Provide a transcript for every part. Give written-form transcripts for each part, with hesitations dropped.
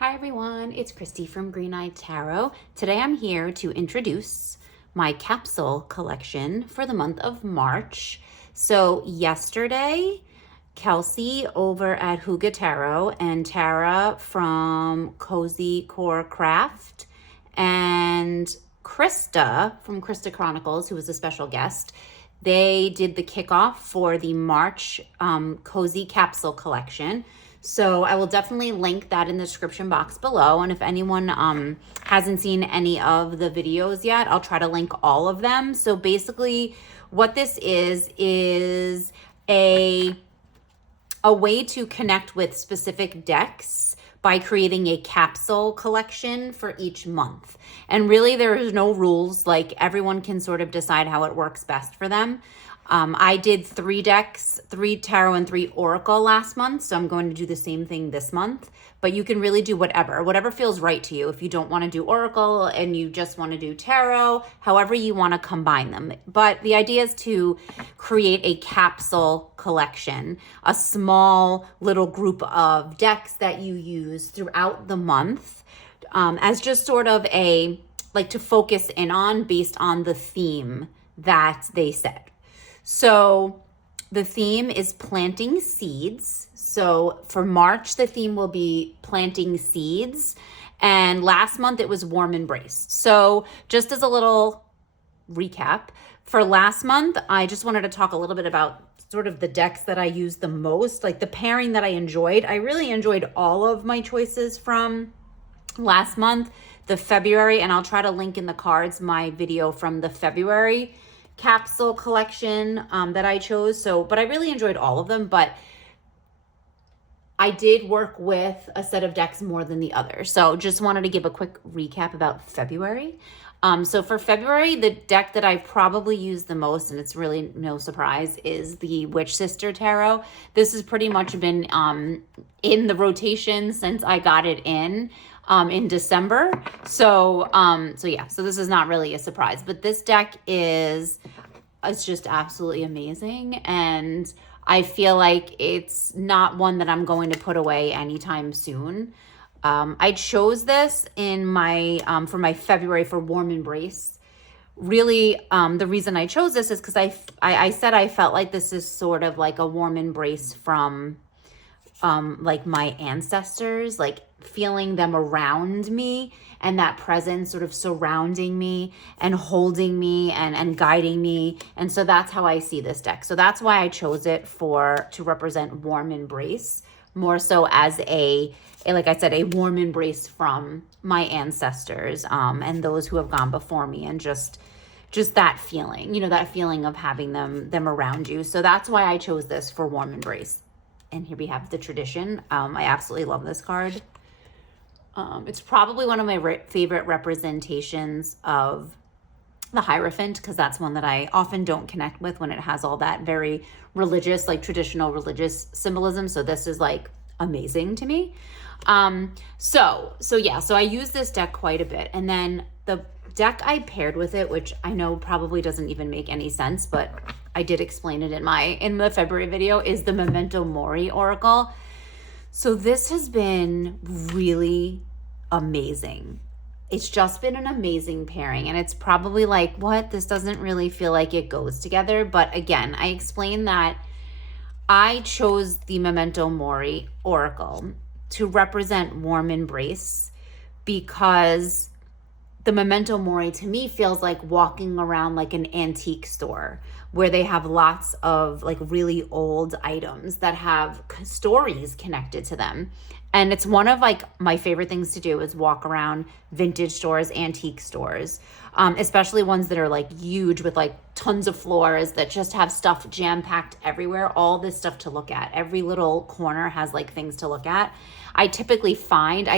Hi everyone, it's Christy from Green Eyed Tarot. Today I'm here to introduce my capsule collection for the month of March. So yesterday, Kelsey over at Huga Tarot and Tara from Cozy Core Craft and Krista from Krista Chronicles, who was a special guest, they did the kickoff for the March Cozy Capsule Collection. So I will definitely link that in the description box below. And if anyone hasn't seen any of the videos yet, I'll try to link all of them. So basically what this is a way to connect with specific decks by creating a capsule collection for each month. And really there is no rules, like everyone can sort of decide how it works best for them. I did 3 decks, 3 tarot and 3 oracle last month, so I'm going to do the same thing this month, but you can really do whatever feels right to you. If you don't want to do oracle and you just want to do tarot, however you want to combine them. But the idea is to create a capsule collection, a small little group of decks that you use throughout the month, as just sort of to focus in on based on the theme that they set. So the theme is planting seeds. So for March, the theme will be planting seeds. And last month it was warm embrace. So just as a little recap, for last month, I just wanted to talk a little bit about sort of the decks that I used the most, like the pairing that I enjoyed. I really enjoyed all of my choices from last month, the February, and I'll try to link in the cards my video from the February capsule collection that I chose. But I really enjoyed all of them, but I did work with a set of decks more than the other. So just wanted to give a quick recap about February. So for February, the deck that I probably used the most, and it's really no surprise, is the Witch Sister Tarot. This has pretty much been in the rotation since I got it in December. So this is not really a surprise, but this deck it's just absolutely amazing. And I feel like it's not one that I'm going to put away anytime soon. I chose this in my, for my February for Warm Embrace. Really, the reason I chose this is because I said I felt like this is sort of like a warm embrace from like my ancestors, like feeling them around me and that presence sort of surrounding me and holding me and guiding me. And so that's how I see this deck. So that's why I chose it to represent warm embrace, more so as like I said, a warm embrace from my ancestors and those who have gone before me, and just that feeling, that feeling of having them around you. So that's why I chose this for warm embrace. And here we have the tradition. I absolutely love this card. It's probably one of my favorite representations of the Hierophant, because that's one that I often don't connect with when it has all that very religious, like traditional religious symbolism. So this is like amazing to me. So I use this deck quite a bit. And then the deck I paired with it, which I know probably doesn't even make any sense, but I did explain it in the February video, is the Memento Mori Oracle. So this has been really amazing. It's just been an amazing pairing, and it's probably like, what? This doesn't really feel like it goes together. But again, I explained that I chose the Memento Mori Oracle to represent warm embrace because the Memento Mori to me feels like walking around like an antique store where they have lots of like really old items that have stories connected to them. And it's one of like my favorite things to do is walk around vintage stores, antique stores, especially ones that are like huge with like tons of floors that just have stuff jam-packed everywhere, all this stuff to look at. Every little corner has like things to look at. I typically find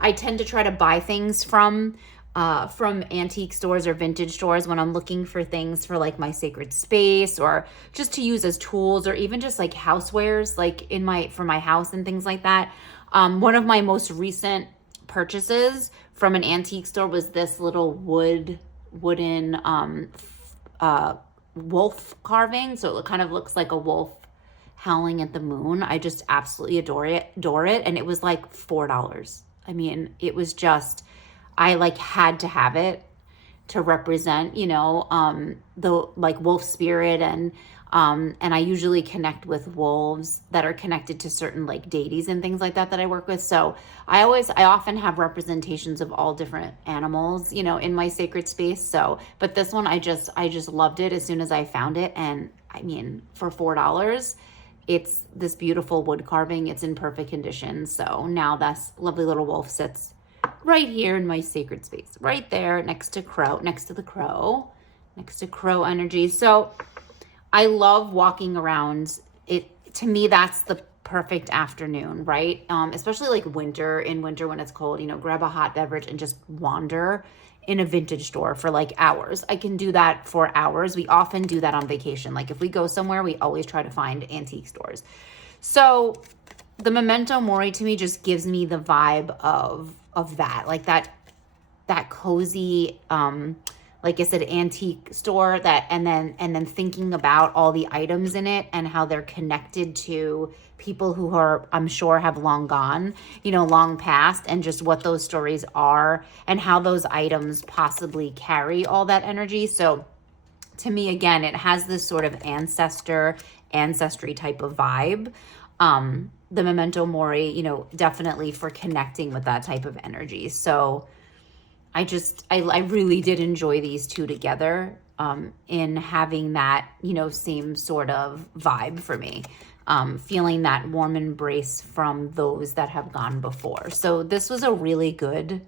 I tend to try to buy things from antique stores or vintage stores when I'm looking for things for like my sacred space, or just to use as tools, or even just like housewares, like for my house and things like that. One of my most recent purchases from an antique store was this little wooden wolf carving. So it kind of looks like a wolf Howling at the Moon. I just absolutely adore it. And it was like $4. I mean, it was just, I like had to have it to represent, the like wolf spirit, and I usually connect with wolves that are connected to certain like deities and things like that I work with. So I often have representations of all different animals, in my sacred space. So, but this one, I just loved it as soon as I found it. And I mean, for $4, it's this beautiful wood carving. It's in perfect condition. So now this lovely little wolf sits right here in my sacred space, right there next to the crow energy. So I love walking around it. To me, that's the perfect afternoon, right? Especially like in winter when it's cold, grab a hot beverage and just wander in a vintage store for like hours. I can do that for hours. We often do that on vacation. Like if we go somewhere, we always try to find antique stores. So the Memento Mori to me just gives me the vibe of that, like that cozy, like I said, antique store, and then thinking about all the items in it and how they're connected to people who are, I'm sure, have long gone, long past, and just what those stories are and how those items possibly carry all that energy. So to me, again, it has this sort of ancestry type of vibe. The Memento Mori, definitely for connecting with that type of energy. So I really did enjoy these two together, in having that, same sort of vibe for me, feeling that warm embrace from those that have gone before. So this was a really good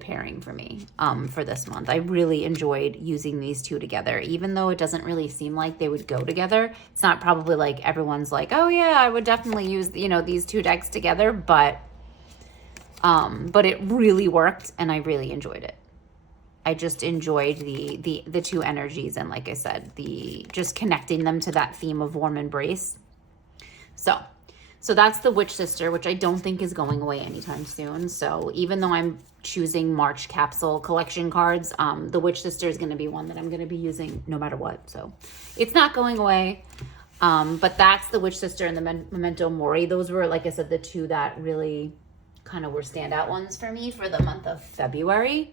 pairing for me, for this month. I really enjoyed using these two together, even though it doesn't really seem like they would go together. It's not probably like everyone's like, oh yeah, I would definitely use, these two decks together, but it really worked and I really enjoyed it. I just enjoyed the two energies, and like I said, just connecting them to that theme of warm embrace. So that's the Witch Sister, which I don't think is going away anytime soon. So even though I'm choosing March Capsule Collection cards, the Witch Sister is going to be one that I'm going to be using no matter what. So it's not going away. But that's the Witch Sister and the Memento Mori. Those were, like I said, the two that really kind of were standout ones for me for the month of February.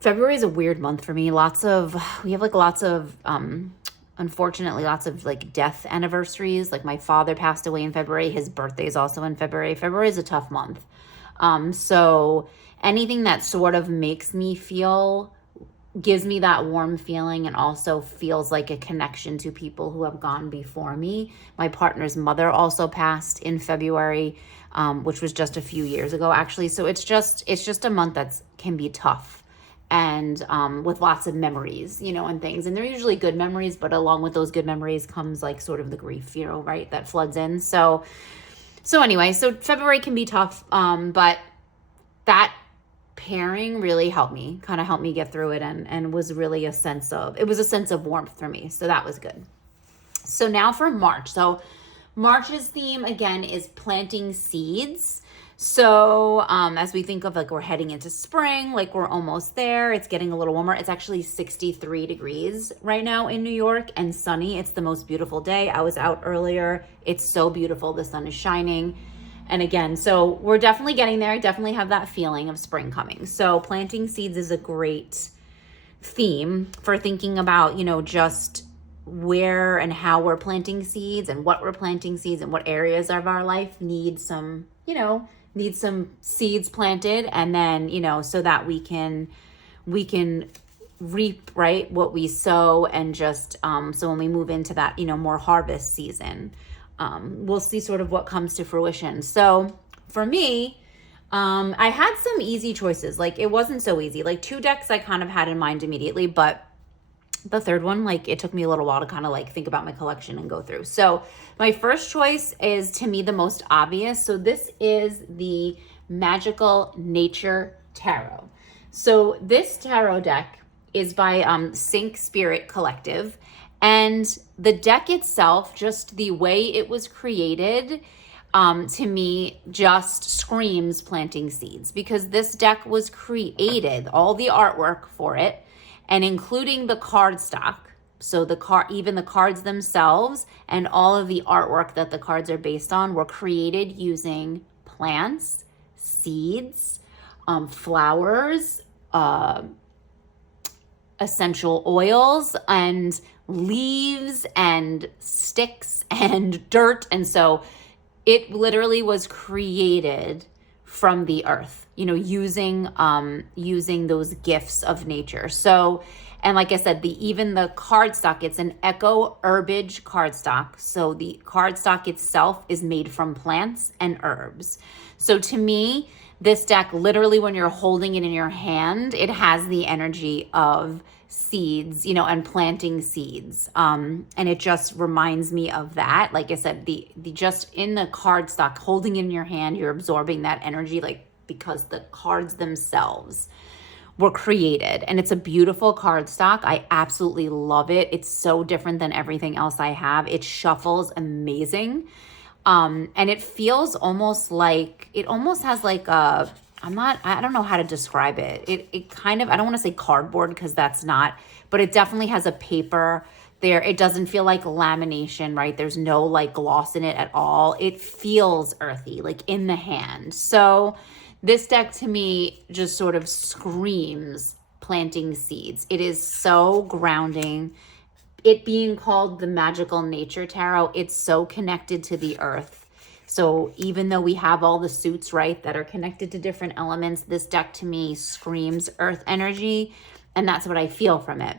February is a weird month for me. Unfortunately, lots of like death anniversaries. Like my father passed away in February. His birthday is also in February. February is a tough month. So anything that sort of gives me that warm feeling, and also feels like a connection to people who have gone before me. My partner's mother also passed in February, which was just a few years ago, actually. So it's just a month that can be tough, and with lots of memories, and things. And they're usually good memories, but along with those good memories comes like sort of the grief, right, that floods in. So anyway, so February can be tough, but that pairing really helped me get through it, and was really a sense of warmth for me. So that was good. So now for March. So March's theme again is planting seeds. So as we think of like we're heading into spring, like we're almost there, it's getting a little warmer. It's actually 63 degrees right now in New York and sunny. It's the most beautiful day. I was out earlier. It's so beautiful. The sun is shining. And again, so we're definitely getting there. I definitely have that feeling of spring coming. So planting seeds is a great theme for thinking about, just where and how we're planting seeds, and what we're planting seeds, and what areas of our life need some seeds planted, and then, so that we can reap, right, what we sow, and just, so when we move into that, more harvest season, we'll see sort of what comes to fruition. So for me, I had some easy choices. Like it wasn't so easy. Like two decks I kind of had in mind immediately, but the third one, like it took me a little while to kind of like think about my collection and go through. So my first choice is, to me, the most obvious. So this is the Magical Nature Tarot. So this tarot deck is by Sync Spirit Collective. And the deck itself, just the way it was created, to me, just screams planting seeds, because this deck was created, all the artwork for it, and including the cardstock. So even the cards themselves and all of the artwork that the cards are based on were created using plants, seeds, flowers, essential oils, and leaves and sticks and dirt. And so it literally was created from the earth, using those gifts of nature. So, and like I said, even the cardstock, it's an eco herbage cardstock. So the cardstock itself is made from plants and herbs. So to me, this deck, literally when you're holding it in your hand, it has the energy of seeds, and planting seeds. And it just reminds me of that. Like I said, the just in the cardstock, holding it in your hand, you're absorbing that energy, like, because the cards themselves were created. And it's a beautiful cardstock. I absolutely love it. It's so different than everything else I have. It shuffles amazing. And it feels almost like, it almost has like a, I don't know how to describe it. It kind of, I don't want to say cardboard because that's not, but it definitely has a paper there. It doesn't feel like lamination, right? There's no like gloss in it at all. It feels earthy, like in the hand. So this deck to me just sort of screams planting seeds. It is so grounding. It being called the Magical Nature Tarot, it's so connected to the earth. So even though we have all the suits, right, that are connected to different elements, this deck to me screams earth energy, and that's what I feel from it.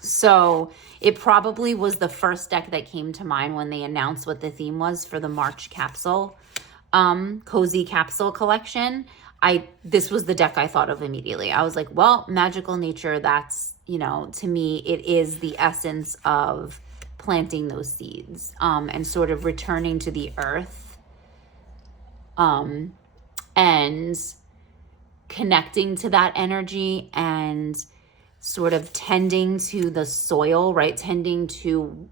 So it probably was the first deck that came to mind when they announced what the theme was for the March capsule, Cozy Capsule Collection. This was the deck I thought of immediately. I was like, well, magical nature, that's, to me, it is the essence of planting those seeds, and sort of returning to the earth, and connecting to that energy and sort of tending to the soil, right? Tending to,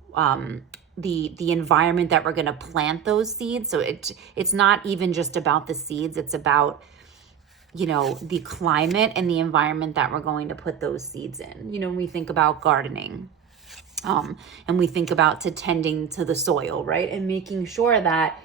the environment that we're going to plant those seeds. So it's not even just about the seeds. It's about, the climate and the environment that we're going to put those seeds in. When we think about gardening, and we think about tending to the soil, right? And making sure that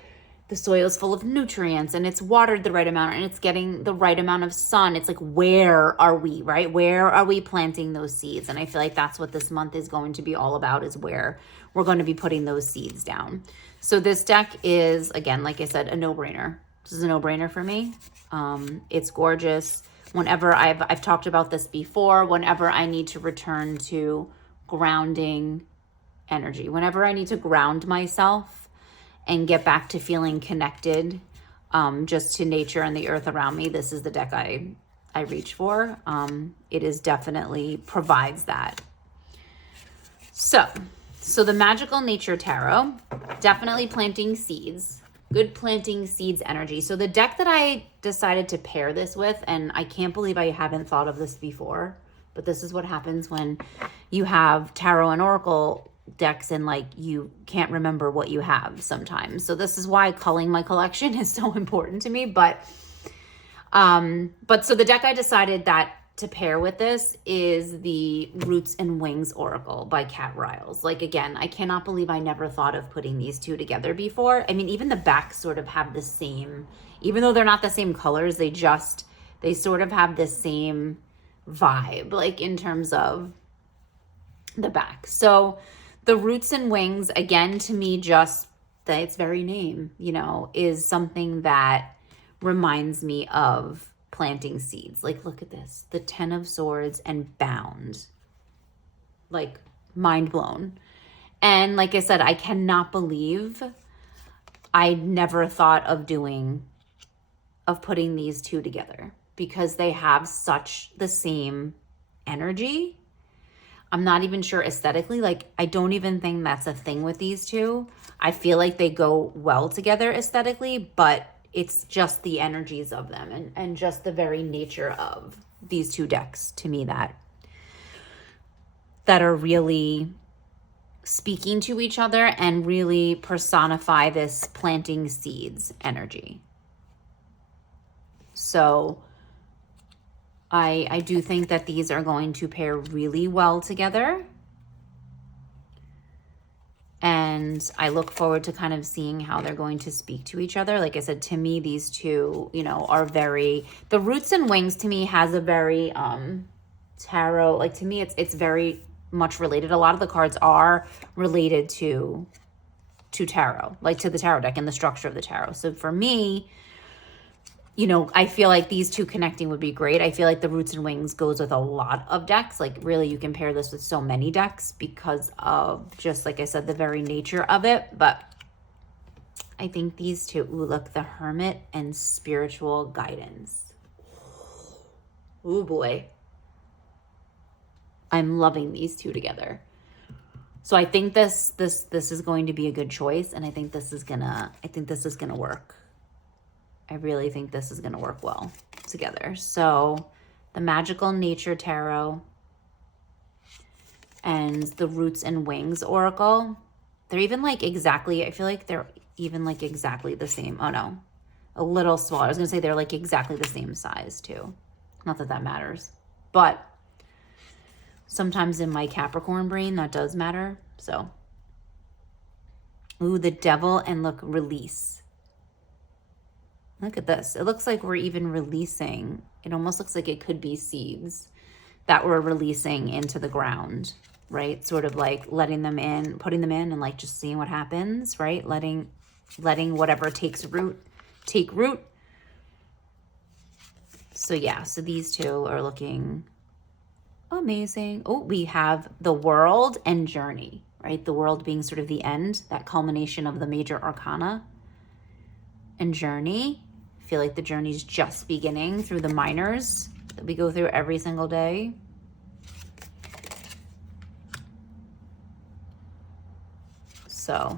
the soil is full of nutrients and it's watered the right amount and it's getting the right amount of sun. It's like, where are we, right? Where are we planting those seeds? And I feel like that's what this month is going to be all about, is where we're going to be putting those seeds down. So this deck is, again, like I said, a no-brainer. This is a no-brainer for me. It's gorgeous. Whenever I've talked about this before, whenever I need to return to grounding energy, whenever I need to ground myself and get back to feeling connected, just to nature and the earth around me, this is the deck I reach for. It is definitely provides that. So the Magical Nature Tarot, definitely planting seeds, good planting seeds energy. So the deck that I decided to pair this with, and I can't believe I haven't thought of this before, but this is what happens when you have tarot and oracle decks and like you can't remember what you have sometimes. So this is why culling my collection is so important to me. But so the deck I decided that to pair with this is the Roots and Wings Oracle by Kat Riles. Like, again, I cannot believe I never thought of putting these two together before. I mean, even the backs sort of have the same, even though they're not the same colors, they sort of have the same vibe, like in terms of the back. So the Roots and Wings, again, to me, just its very name, is something that reminds me of planting seeds. Like, look at this, the 10 of Swords and Bound, like mind blown. And like I said, I cannot believe I never thought of putting these two together, because they have such the same energy. I'm not even sure aesthetically, like I don't even think that's a thing with these two. I feel like they go well together aesthetically, but it's just the energies of them and just the very nature of these two decks to me that are really speaking to each other and really personify this planting seeds energy. So I do think that these are going to pair really well together. And I look forward to kind of seeing how they're going to speak to each other. Like I said, to me, these two, you know, are very, the Roots and Wings to me has a very tarot, like to me, it's very much related. A lot of the cards are related to tarot, like to the tarot deck and the structure of the tarot. So for me, you know, I feel like these two connecting would be great. I feel like the Roots and Wings goes with a lot of decks. Like really you can pair this with so many decks because of just, like I said, the very nature of it. But I think these two, ooh, look, the Hermit and Spiritual Guidance. Ooh, boy. I'm loving these two together. So I think this is going to be a good choice. And I think this is gonna work. I really think this is going to work well together. So the Magical Nature Tarot and the Roots and Wings Oracle, they're even like exactly, I feel like they're even like exactly the same. Oh no, a little smaller. I was going to say they're like exactly the same size too. Not that that matters, but sometimes in my Capricorn brain that does matter. So, ooh, the Devil and look, Release. Look at this. It looks like we're even releasing. It almost looks like it could be seeds that we're releasing into the ground, right? Sort of like letting them in, putting them in and like just seeing what happens, right? Letting whatever takes root, take root. So yeah, so these two are looking amazing. Oh, we have the World and Journey, right? The World being sort of the end, that culmination of the major arcana. And Journey, I feel like the journey's just beginning through the minors that we go through every single day. So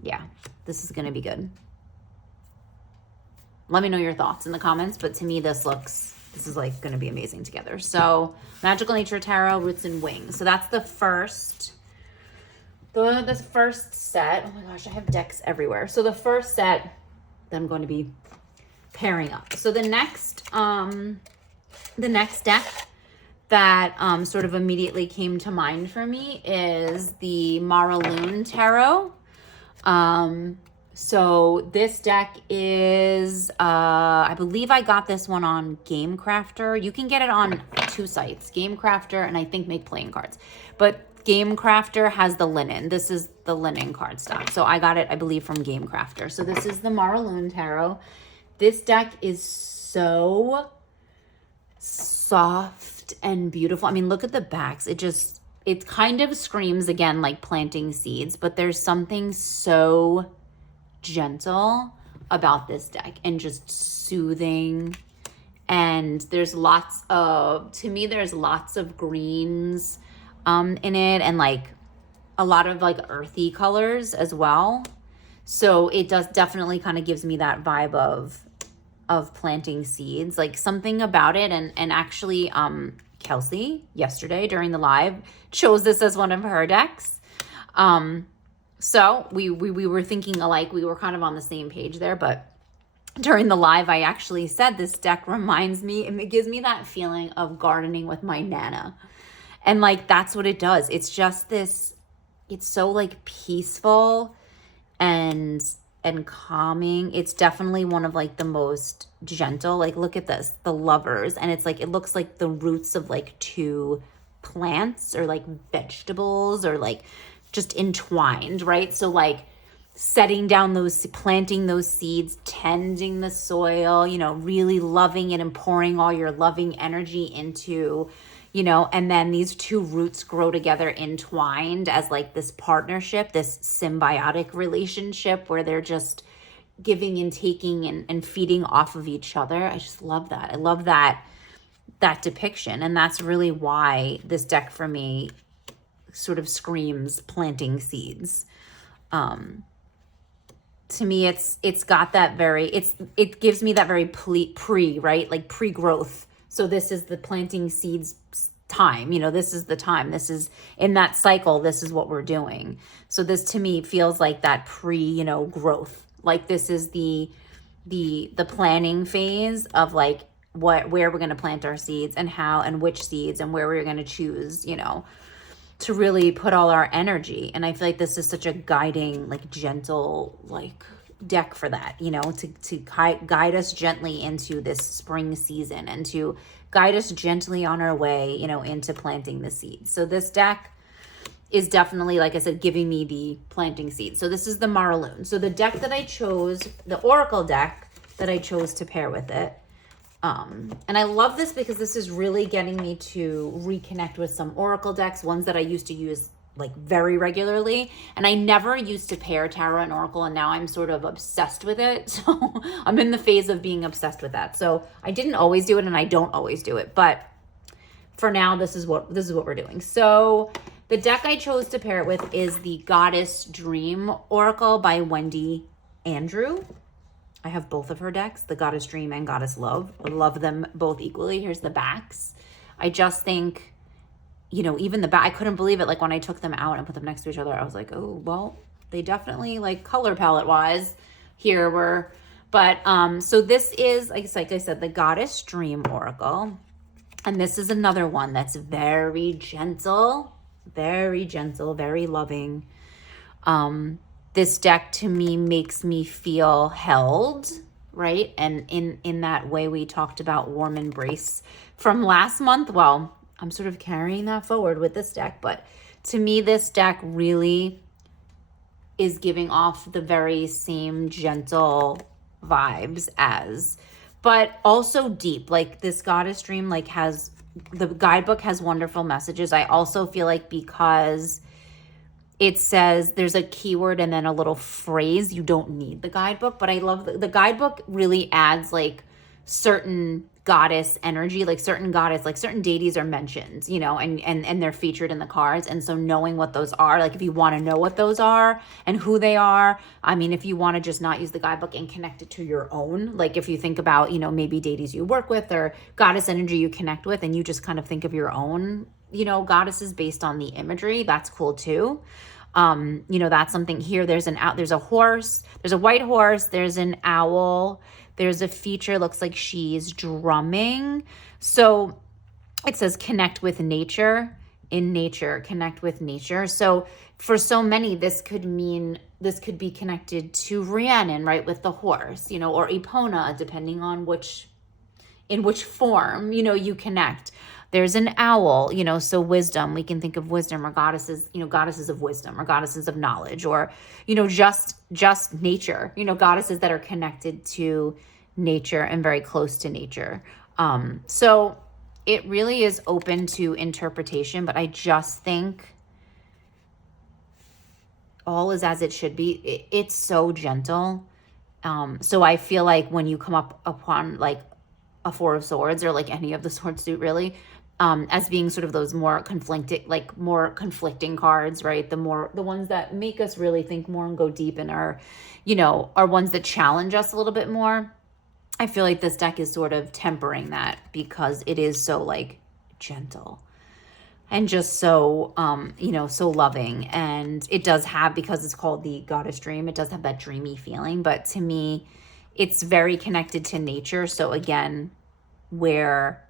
yeah, this is going to be good. Let me know your thoughts in the comments, but to me this is like going to be amazing together. So Magical Nature Tarot, Roots and Wings. So that's the first set. Oh my gosh, I have decks everywhere. So the first set that I'm going to be pairing up. So the next deck that sort of immediately came to mind for me is the Maraloon Tarot. So this deck is, I believe I got this one on Game Crafter. You can get it on two sites, Game Crafter and I think Make Playing Cards. But Game Crafter has the linen. This is the linen cardstock. So I got it, I believe, from Game Crafter. So this is the Maraloon Tarot. This deck is so soft and beautiful. I mean, look at the backs. It kind of screams, again, like planting seeds, but there's something so gentle about this deck and just soothing. And there's lots of greens in it and like a lot of like earthy colors as well. So it does definitely kind of gives me that vibe of planting seeds, like something about it. And actually Kelsey yesterday during the live chose this as one of her decks. So we were thinking alike. We were kind of on the same page there, but during the live, I actually said this deck reminds me, and it gives me that feeling of gardening with my Nana. And like, that's what it does. It's just this, it's so like peaceful and calming. It's definitely one of like the most gentle, like look at this, the Lovers. And it's like, it looks like the roots of like two plants or like vegetables or like just entwined, right? So like planting those seeds, tending the soil, you know, really loving it and pouring all your loving energy into, you know, and then these two roots grow together entwined as like this partnership, this symbiotic relationship where they're just giving and taking and feeding off of each other. I just love that. I love that depiction. And that's really why this deck for me sort of screams planting seeds. To me, it's got that very, it gives me that very right? Like pre-growth. So this is the planting seeds time, you know, this is the time, this is in that cycle, this is what we're doing. So this to me feels like that you know, growth. Like this is the planning phase of like where we're going to plant our seeds and how and which seeds and where we're going to choose, you know, to really put all our energy. And I feel like this is such a guiding, like gentle, like deck for that, you know, to guide us gently into this spring season and to guide us gently on our way, you know, into planting the seeds. So this deck is definitely, like I said, giving me the planting seeds. So this is the Maraloon. So the deck that I chose, the Oracle deck that I chose to pair with it, and I love this because this is really getting me to reconnect with some Oracle decks, ones that I used to use like very regularly. And I never used to pair Tarot and Oracle, and now I'm sort of obsessed with it. So I'm in the phase of being obsessed with that. So I didn't always do it, and I don't always do it, but for now, this is what we're doing. So the deck I chose to pair it with is the Goddess Dream Oracle by Wendy Andrew. I have both of her decks, the Goddess Dream and Goddess Love. I love them both equally. Here's the backs. I just think, you know, even the back, I couldn't believe it. Like when I took them out and put them next to each other, I was like, oh, well, they definitely, like color palette wise here were, but so this is, like I said, the Goddess Dream Oracle. And this is another one that's very gentle, very loving. This deck to me makes me feel held, right? And in that way we talked about warm embrace from last month. Well, I'm sort of carrying that forward with this deck, but to me, this deck really is giving off the very same gentle vibes as, but also deep. Like this Goddess Dream, like the guidebook has wonderful messages. I also feel like because it says there's a keyword and then a little phrase, you don't need the guidebook, but I love the guidebook really adds like certain goddess energy, like certain goddess, like certain deities are mentioned, you know, and they're featured in the cards. And so knowing what those are, like if you want to know what those are and who they are, I mean, if you want to just not use the guidebook and connect it to your own, like if you think about, you know, maybe deities you work with or goddess energy you connect with, and you just kind of think of your own, you know, goddesses based on the imagery, that's cool too. You know, that's something here. There's a horse, there's a white horse, there's an owl, there's a feature, looks like she's drumming. So it says connect with nature, in nature, connect with nature. So for so many, this could be connected to Rhiannon, right? With the horse, you know, or Epona, depending on in which form, you know, you connect. There's an owl, you know, so wisdom, we can think of wisdom or goddesses, you know, goddesses of wisdom or goddesses of knowledge, or, you know, just nature, you know, goddesses that are connected to nature and very close to nature. So it really is open to interpretation, but I just think all is as it should be. It's so gentle. So I feel like when you come up upon like a Four of Swords or like any of the sword suit really, as being sort of those more conflicting cards, right? The ones that make us really think more and go deep and are, you know, are ones that challenge us a little bit more. I feel like this deck is sort of tempering that because it is so like gentle and just so, you know, so loving. And it does have, because it's called the Goddess Dream, it does have that dreamy feeling, but to me, it's very connected to nature. So again, we're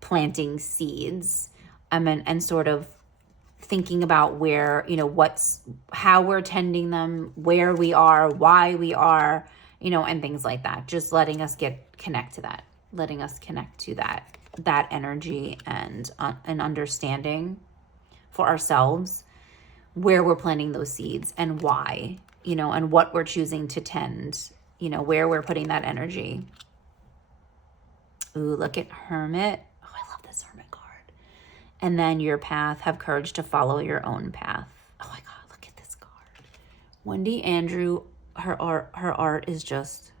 planting seeds, and sort of thinking about where, you know, how we're tending them, where we are, why we are, you know, and things like that. Just letting us connect to that energy and an understanding for ourselves where we're planting those seeds and why, you know, and what we're choosing to tend, you know, where we're putting that energy. Ooh, look at Hermit. Oh, I love this Hermit card. And then your path, have courage to follow your own path. Oh my God, look at this card. Wendy Andrew, her art is just,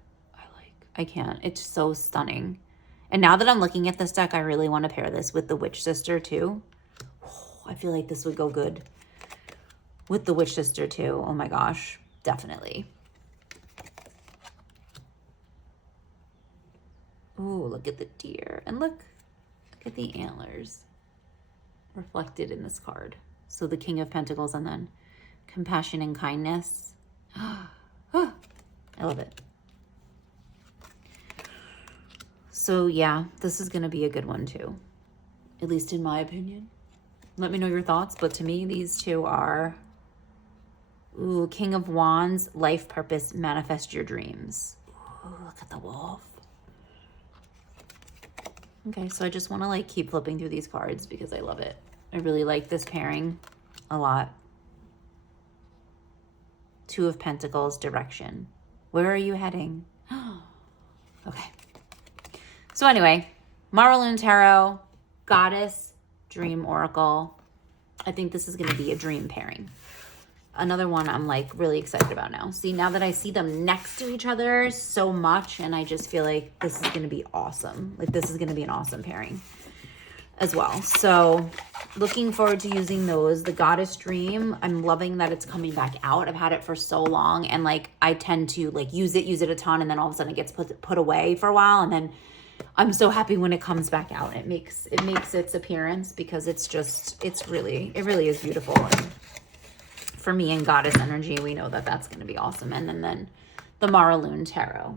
I can't. It's so stunning. And now that I'm looking at this deck, I really want to pair this with the Witch Sister too. Oh, I feel like this would go good with the Witch Sister too. Oh my gosh, definitely. Ooh, look at the deer. And look at the antlers reflected in this card. So the King of Pentacles and then compassion and kindness. I love it. So yeah, this is going to be a good one too, at least in my opinion. Let me know your thoughts. But to me, these two are, ooh, King of Wands, life purpose, manifest your dreams. Ooh, look at the wolf. Okay, so I just want to like keep flipping through these cards because I love it. I really like this pairing a lot. Two of Pentacles, direction. Where are you heading? Okay. So anyway, Marlene Tarot, Goddess, Dream Oracle. I think this is going to be a dream pairing. Another one I'm like really excited about now. See, now that I see them next to each other so much, and I just feel like this is going to be awesome. Like this is going to be an awesome pairing as well. So looking forward to using those. The Goddess Dream, I'm loving that it's coming back out. I've had it for so long, and like I tend to like use it a ton, and then all of a sudden it gets put away for a while, and then I'm so happy when it comes back out. It makes its appearance because it really is beautiful. And for me and Goddess energy, we know that that's going to be awesome. And then the Marlene Tarot.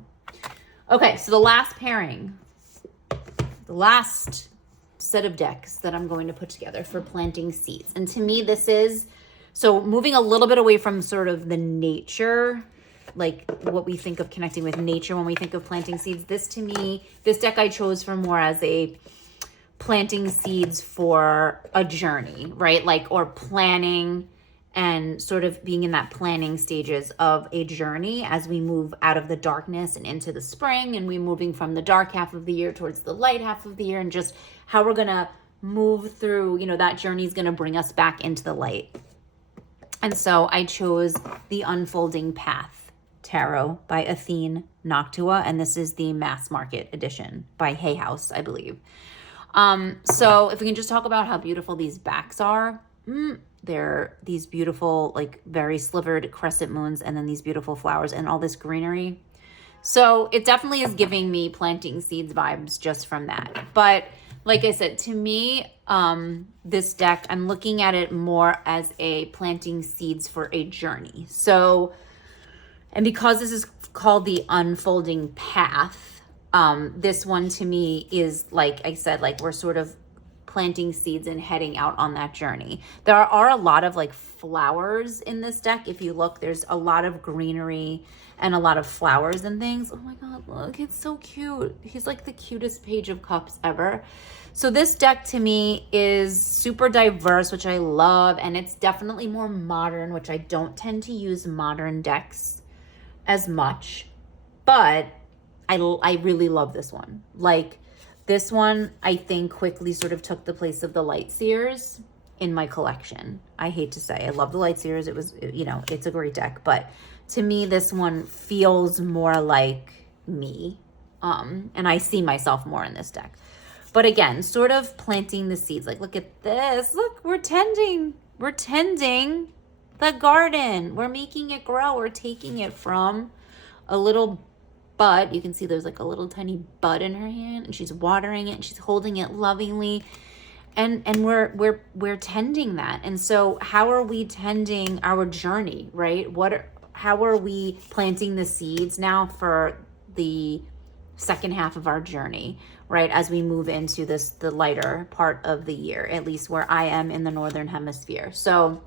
Okay, so the last pairing, the last set of decks that I'm going to put together for planting seeds. And to me, this is, so moving a little bit away from sort of the nature, like what we think of connecting with nature when we think of planting seeds. This to me, this deck I chose for more as a planting seeds for a journey, right? Like, or planning and sort of being in that planning stages of a journey as we move out of the darkness and into the spring, and we're moving from the dark half of the year towards the light half of the year, and just how we're going to move through, you know, that journey is going to bring us back into the light. And so I chose the Unfolding Path Tarot by Athene Noctua, and this is the mass market edition by Hay House, I believe. So if we can just talk about how beautiful these backs are. They're these beautiful, like very slivered crescent moons, and then these beautiful flowers and all this greenery. So it definitely is giving me planting seeds vibes just from that. But like I said, to me, this deck, I'm looking at it more as a planting seeds for a journey. So, and because this is called the Unfolding Path, this one to me is, like I said, like we're sort of planting seeds and heading out on that journey. There are a lot of like flowers in this deck. If you look, there's a lot of greenery and a lot of flowers and things. Oh my God, look, it's so cute. He's like the cutest Page of Cups ever. So this deck to me is super diverse, which I love. And it's definitely more modern, which I don't tend to use modern decks as much, but I really love this one. Like, this one, I think, quickly sort of took the place of the Light Seers in my collection. I hate to say, I love the Light Seers. It was, you know, it's a great deck. But to me, this one feels more like me. And I see myself more in this deck. But again, sort of planting the seeds. Like, look at this. Look, we're tending the garden. We're making it grow. We're taking it from a little bud. You can see there's like a little tiny bud in her hand, and she's watering it, and she's holding it lovingly, and we're tending that. And so how are we tending our journey, right? How are we planting the seeds now for the second half of our journey, right? As we move into the lighter part of the year, at least where I am in the Northern Hemisphere. So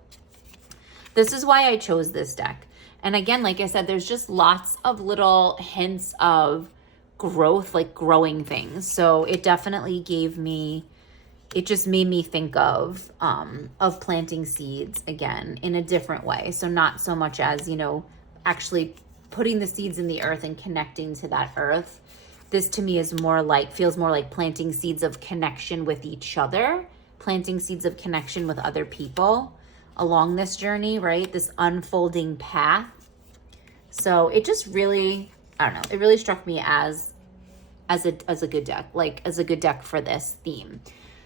this is why I chose this deck. And again, like I said, there's just lots of little hints of growth, like growing things. So it definitely it just made me think of planting seeds again in a different way. So not so much as, you know, actually putting the seeds in the earth and connecting to that earth. This to me is feels more like planting seeds of connection with each other, planting seeds of connection with other people along this journey, right? This unfolding path. So it just really, I don't know, it really struck me as a good deck, like as a good deck for this theme.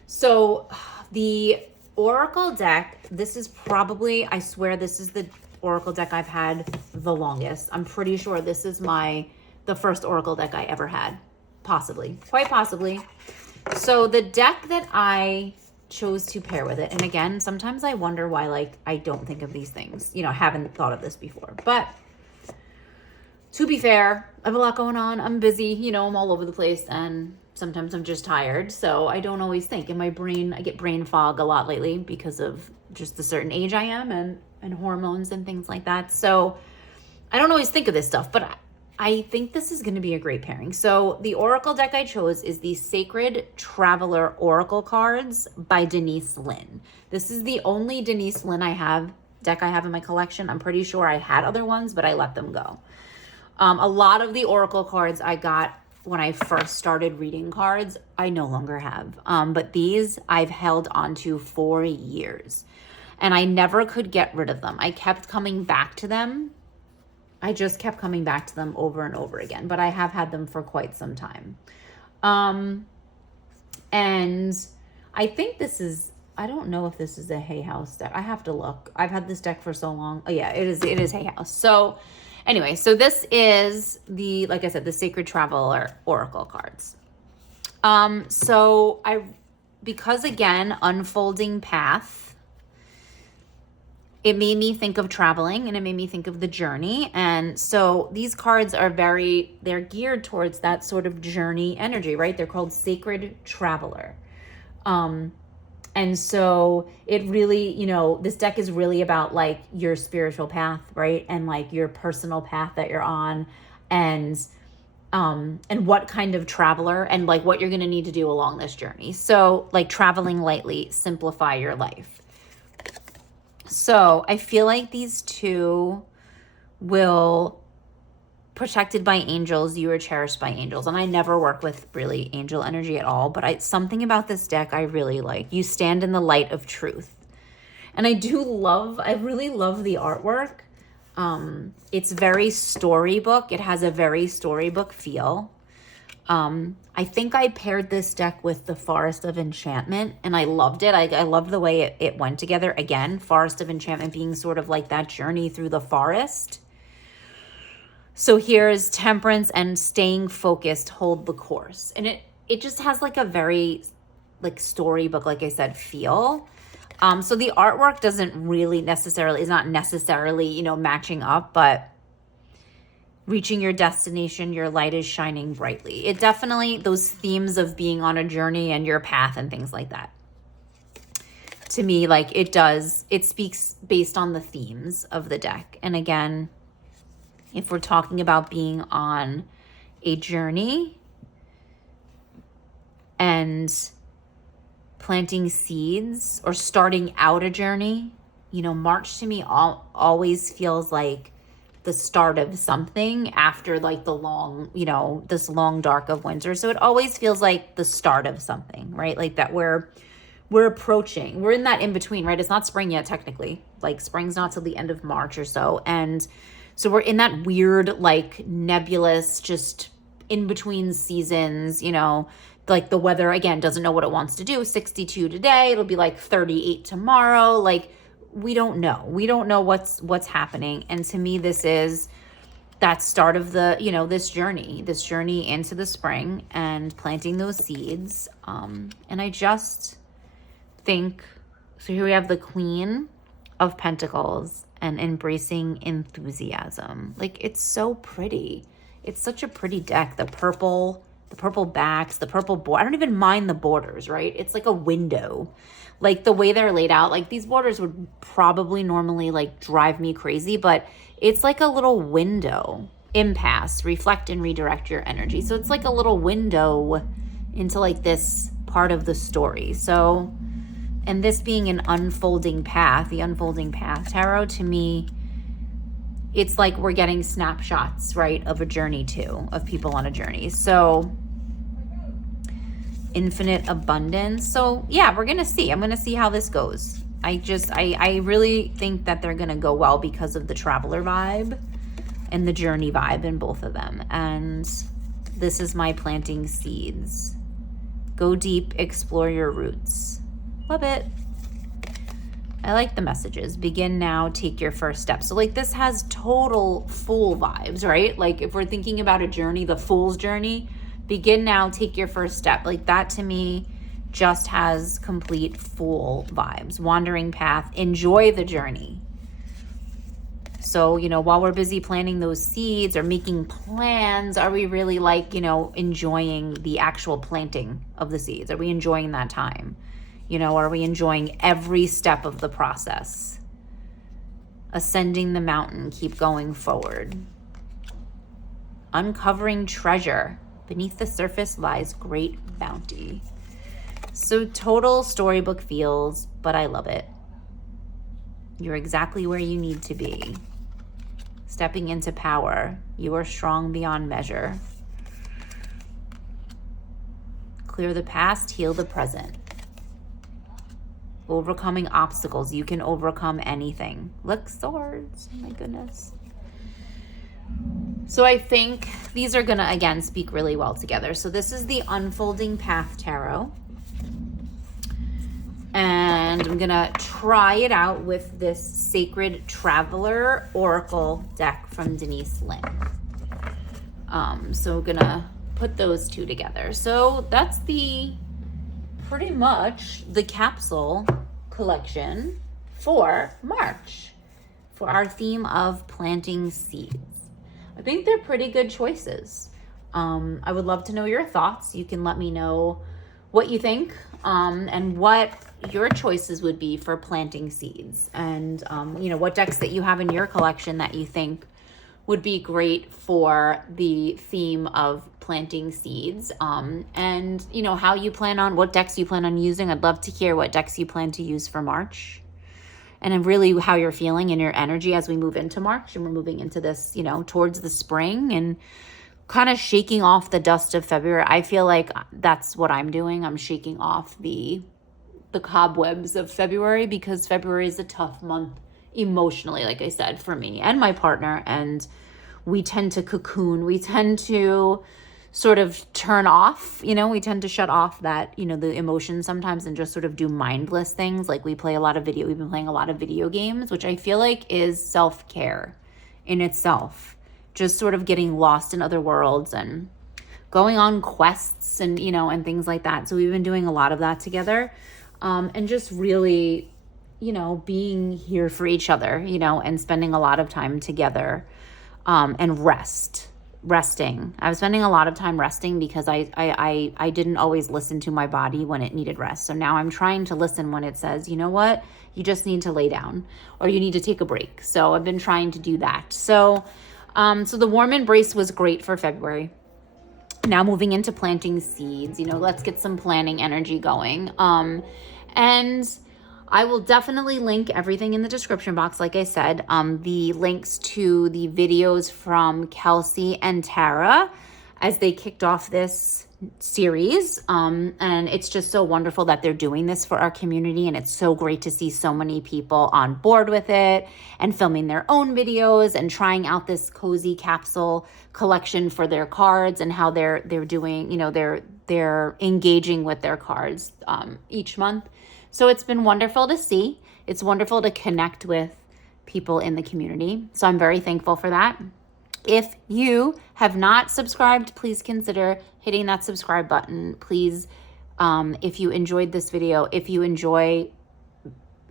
So the Oracle deck, this is probably, I swear this is the Oracle deck I've had the longest. I'm pretty sure this is the first Oracle deck I ever had, possibly, quite possibly. So the deck that I chose to pair with it, and again, sometimes I wonder why, like, I don't think of these things, you know, I haven't thought of this before, but to be fair, I have a lot going on. I'm busy, you know, I'm all over the place, and sometimes I'm just tired, so I don't always think. In my brain, I get brain fog a lot lately because of just the certain age I am and hormones and things like that. So I don't always think of this stuff, but I think this is going to be a great pairing. So the Oracle deck I chose is the Sacred Traveler Oracle cards by Denise Linn. This is the only Denise Linn deck I have in my collection. I'm pretty sure I had other ones, but I let them go. A lot of the Oracle cards I got when I first started reading cards, I no longer have. But these I've held onto for years, and I never could get rid of them. I kept coming back to them. I just kept coming back to them over and over again, but I have had them for quite some time. And I think I don't know if this is a Hay House deck. I have to look. I've had this deck for so long. Oh yeah, it is Hay House. So anyway, so this is like I said, the Sacred Traveler Oracle cards. Because again, unfolding path, it made me think of traveling and it made me think of the journey. And so these cards are they're geared towards that sort of journey energy, right? They're called Sacred Traveler. And so it really, this deck is really about like your spiritual path, right? And like your personal path that you're on, and what kind of traveler and like what you're going to need to do along this journey. So like traveling lightly, simplify your life. So I feel like these two protected by angels, you are cherished by angels. And I never work with really angel energy at all, but something about this deck I really like. You stand in the light of truth. And I really love the artwork. It's very storybook. It has a very storybook feel. I think I paired this deck with the Forest of Enchantment, and I loved it. I loved the way it went together. Again, Forest of Enchantment being sort of like that journey through the forest. So here's temperance and staying focused, hold the course. And it just has like a very like storybook, like I said, feel. So the artwork is not necessarily, matching up, but reaching your destination, your light is shining brightly. It definitely, those themes of being on a journey and your path and things like that. To me, like it speaks based on the themes of the deck. And again, if we're talking about being on a journey and planting seeds or starting out a journey, March to me always feels like the start of something after like the long, this long dark of winter. So it always feels like the start of something, right? Like that we're approaching, we're in that in between, right? It's not spring yet, technically. Like spring's not till the end of March or so. And so we're in that weird, like nebulous, just in between seasons, like the weather again doesn't know what it wants to do. 62 today, it'll be like 38 tomorrow. Like we don't know what's happening. And to me, this is that start of the, this journey into the spring and planting those seeds. And I just think, so here we have the Queen of Pentacles and embracing enthusiasm. Like it's so pretty. It's such a pretty deck. The purple backs, the purple border. I don't even mind the borders, right? It's like a window. Like the way they're laid out, like these borders would probably normally like drive me crazy, but it's like a little window. Impasse, reflect and redirect your energy. So it's like a little window into like this part of the story. So, and this being an unfolding path, the unfolding path tarot, to me, it's like we're getting snapshots, right, of a journey too, of people on a journey. So infinite abundance. So yeah, we're going to see. I'm going to see how this goes. I really think that they're going to go well because of the traveler vibe and the journey vibe in both of them. And this is my planting seeds. Go deep, explore your roots. Love it. I like the messages. Begin now, take your first step. So like this has total Fool vibes, right? Like if we're thinking about a journey, the Fool's journey, begin now, take your first step. Like that to me just has complete Fool vibes. Wandering path, enjoy the journey. So, while we're busy planting those seeds or making plans, are we really like, enjoying the actual planting of the seeds? Are we enjoying that time? Are we enjoying every step of the process? Ascending the mountain, keep going forward. Uncovering treasure. Beneath the surface lies great bounty. So total storybook feels, but I love it. You're exactly where you need to be. Stepping into power. You are strong beyond measure. Clear the past, heal the present. Overcoming obstacles. You can overcome anything. Look, swords. Oh my goodness. So I think these are going to, again, speak really well together. So this is the Unfolding Path Tarot. And I'm going to try it out with this Sacred Traveler Oracle deck from Denise Lynn. So we're going to put those two together. So that's pretty much the capsule collection for March, for our theme of planting seeds. I think they're pretty good choices. I would love to know your thoughts. You can let me know what you think, and what your choices would be for planting seeds, and what decks that you have in your collection that you think would be great for the theme of planting seeds, and how you plan on, what decks you plan on using. I'd love to hear what decks you plan to use for March, and really how you're feeling and your energy as we move into March, and we're moving into this, towards the spring and kind of shaking off the dust of February. I feel like that's what I'm doing. I'm shaking off the cobwebs of February, because February is a tough month emotionally, like I said, for me and my partner. And we tend to cocoon. We tend to sort of turn off, we tend to shut off that, the emotions sometimes, and just sort of do mindless things. Like we've been playing a lot of video games, which I feel like is self-care in itself. Just sort of getting lost in other worlds and going on quests and, and things like that. So we've been doing a lot of that together, and just really, being here for each other, and spending a lot of time together, and resting. I was spending a lot of time resting because I didn't always listen to my body when it needed rest. So now I'm trying to listen when it says, you know what, you just need to lay down, or you need to take a break. So I've been trying to do that. So the warm embrace was great for February. Now moving into planting seeds, let's get some planning energy going. And I will definitely link everything in the description box. Like I said, the links to the videos from Kelsey and Tara as they kicked off this series. And it's just so wonderful that they're doing this for our community. And it's so great to see so many people on board with it and filming their own videos and trying out this cozy capsule collection for their cards, and how they're doing, they're engaging with their cards each month. So it's been wonderful to see. It's wonderful to connect with people in the community. So I'm very thankful for that. If you have not subscribed, please consider hitting that subscribe button. Please, if you enjoyed this video, if you enjoy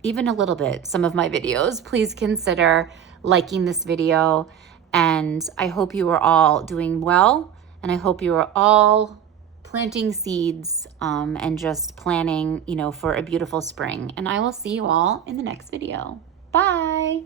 even a little bit some of my videos, please consider liking this video. And I hope you are all doing well. And I hope you are all planting seeds, and just planning, for a beautiful spring. And I will see you all in the next video. Bye.